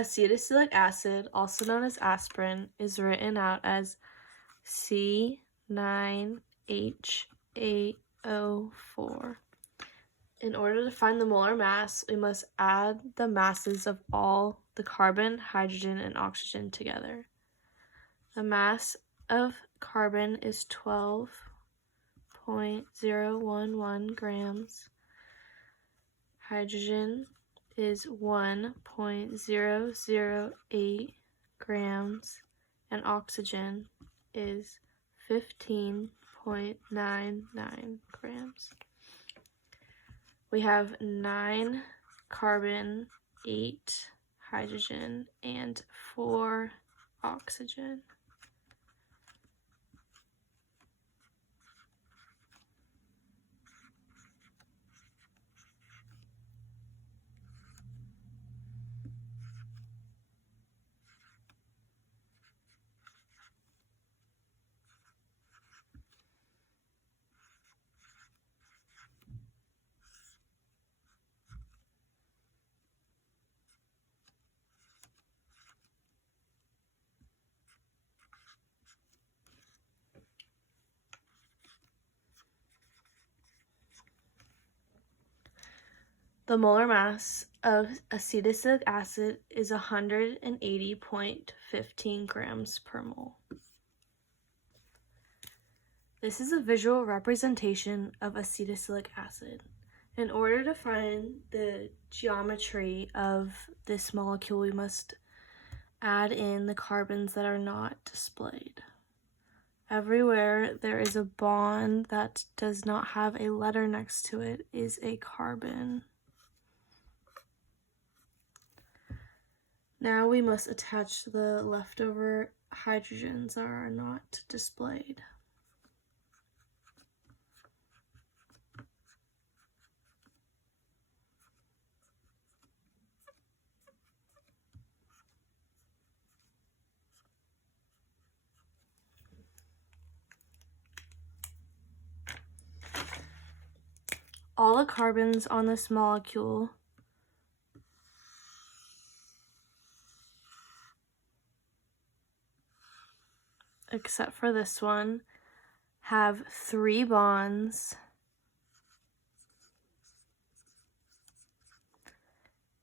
Acetylsalicylic acid, also known as aspirin, is written out as C9H8O4. In order to find the molar mass, we must add the masses of all the carbon, hydrogen, and oxygen together. The mass of carbon is 12.011 grams. Hydrogen is 1.008 grams, and oxygen is 15.99 grams. We have 9 carbon, 8 hydrogen, and 4 oxygen. The molar mass of acetylsalicylic acid is 180.15 grams per mole. This is a visual representation of acetylsalicylic acid. In order to find the geometry of this molecule, we must add in the carbons that are not displayed. Everywhere there is a bond that does not have a letter next to it is a carbon. Now we must attach the leftover hydrogens that are not displayed. All the carbons on this molecule except for this one have 3 bonds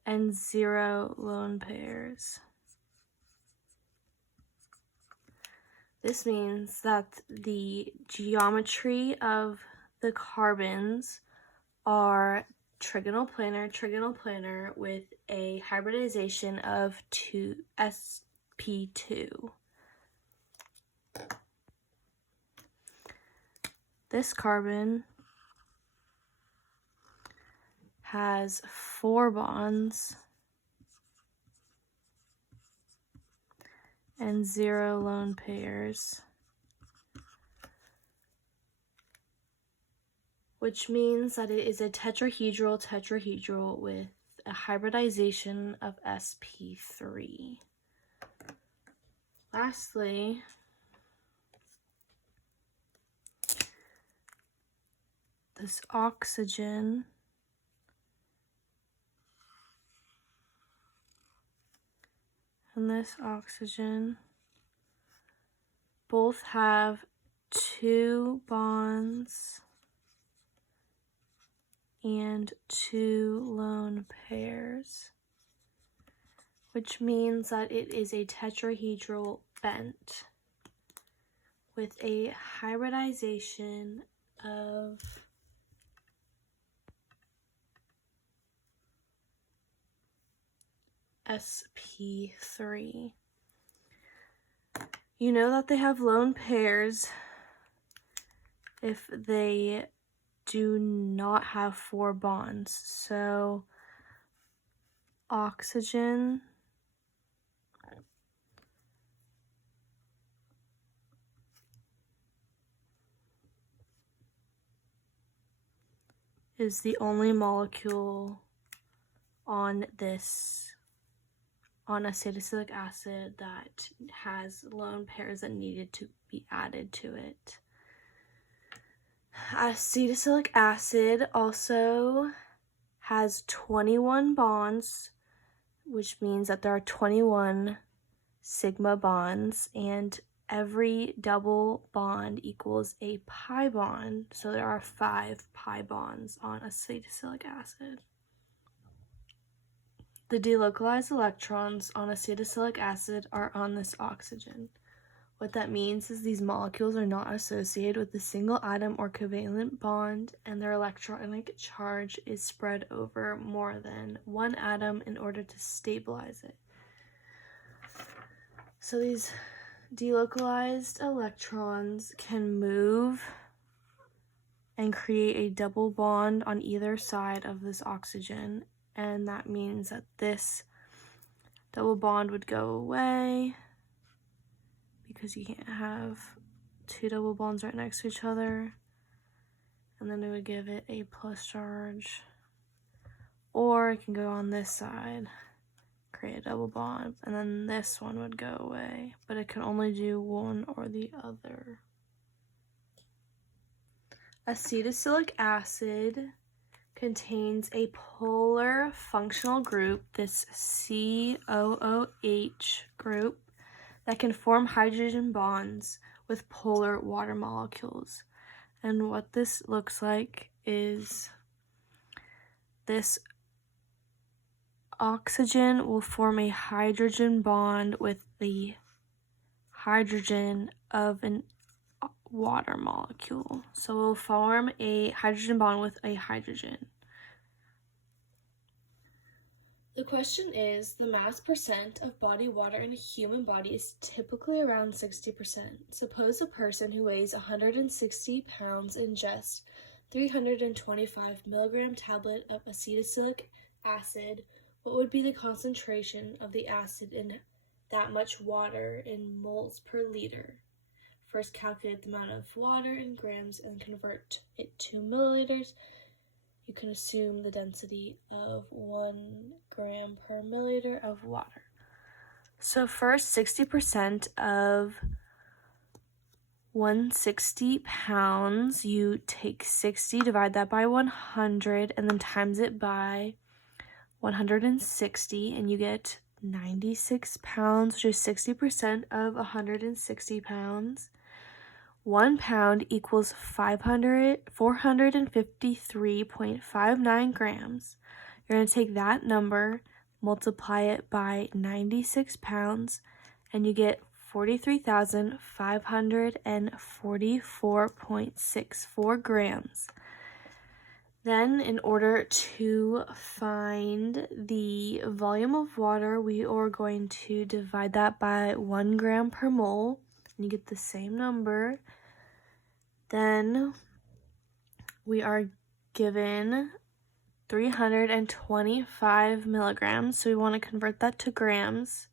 and 0 lone pairs. This means that the geometry of the carbons are trigonal planar with a hybridization of sp2. This carbon has 4 bonds and 0 lone pairs, which means that it is a tetrahedral with a hybridization of sp3. Lastly, this oxygen and this oxygen both have 2 bonds and 2 lone pairs, which means that it is a tetrahedral bent with a hybridization of sp3. You know that they have lone pairs if they do not have 4 bonds. So oxygen is the only molecule on acetylsalicylic acid that has lone pairs that needed to be added to it. Acetylsalicylic acid also has 21 bonds which means that there are 21 sigma bonds, and every double bond equals a pi bond, so there are 5 pi bonds on acetylsalicylic acid. The delocalized electrons on acetylsalicylic acid are on this oxygen. What that means is these molecules are not associated with a single atom or covalent bond, and their electronic charge is spread over more than one atom in order to stabilize it. So these delocalized electrons can move and create a double bond on either side of this oxygen, and that means that this double bond would go away because you can't have 2 double bonds right next to each other, and then it would give it a plus charge, or it can go on this side, create a double bond, and then this one would go away, but it can only do one or the other. Acetylsalicylic acid contains a polar functional group, this COOH group, that can form hydrogen bonds with polar water molecules. And what this looks like is this oxygen will form a hydrogen bond with the hydrogen of a water molecule. So we'll form a hydrogen bond with a hydrogen. The question is, the mass percent of body water in a human body is typically around 60%. Suppose a person who weighs 160 pounds ingests 325 milligram tablet of acetylsalicylic acid. What would be the concentration of the acid in that much water in moles per liter? First, calculate the amount of water in grams and convert it to milliliters. You can assume the density of 1 gram per milliliter of water. So first, 60% of 160 pounds, you take 60, divide that by 100, and then times it by 160, and you get 96 pounds, which is 60% of 160 pounds. 1 pound equals 453.59 grams. You're going to take that number, multiply it by 96 pounds, and you get 43,544.64 grams. Then, in order to find the volume of water, we are going to divide that by 1 gram per mole, and you get the same number. Then we are given 325 milligrams, so we want to convert that to grams.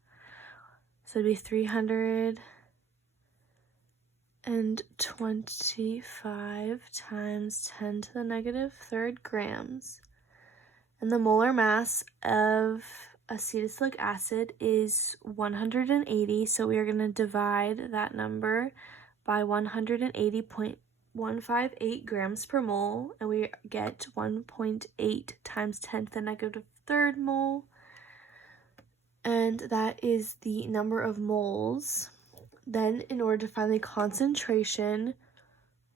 So it'd be 325 times 10 to the negative third grams. And the molar mass of acetylsalicylic acid is 180, so we are going to divide that number by 180.158 grams per mole, and we get 1.8 times 10 to the negative third mole, and that is the number of moles. Then, in order to find the concentration,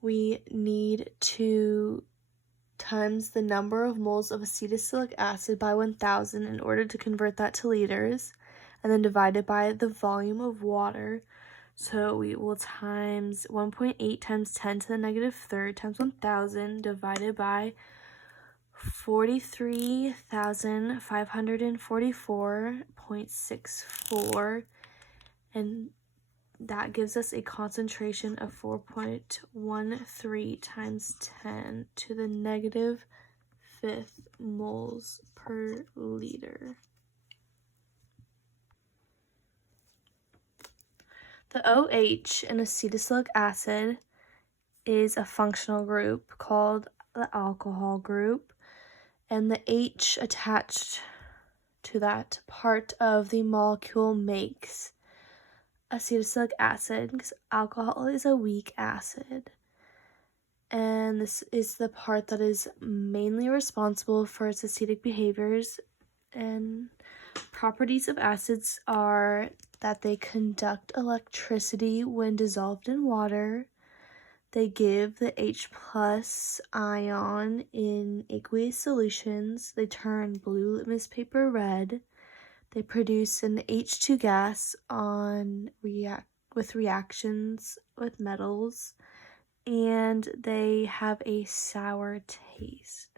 we need to times the number of moles of acetylsalicylic acid by 1,000 in order to convert that to liters, and then divide it by the volume of water. So we will times 1.8 times 10 to the negative third times 1,000 divided by 43,544.64, and that gives us a concentration of 4.13 times 10 to the negative fifth moles per liter. The OH in acetylsalicylic acid is a functional group called the alcohol group, and the H attached to that part of the molecule makes acetylsalicylic acid, because alcohol is a weak acid. And this is the part that is mainly responsible for its acidic behaviors. And Properties of acids are that they conduct electricity when dissolved in water. They give the H plus ion in aqueous solutions. They turn blue litmus paper red. They produce an H2 gas with reactions with metals. And they have a sour taste.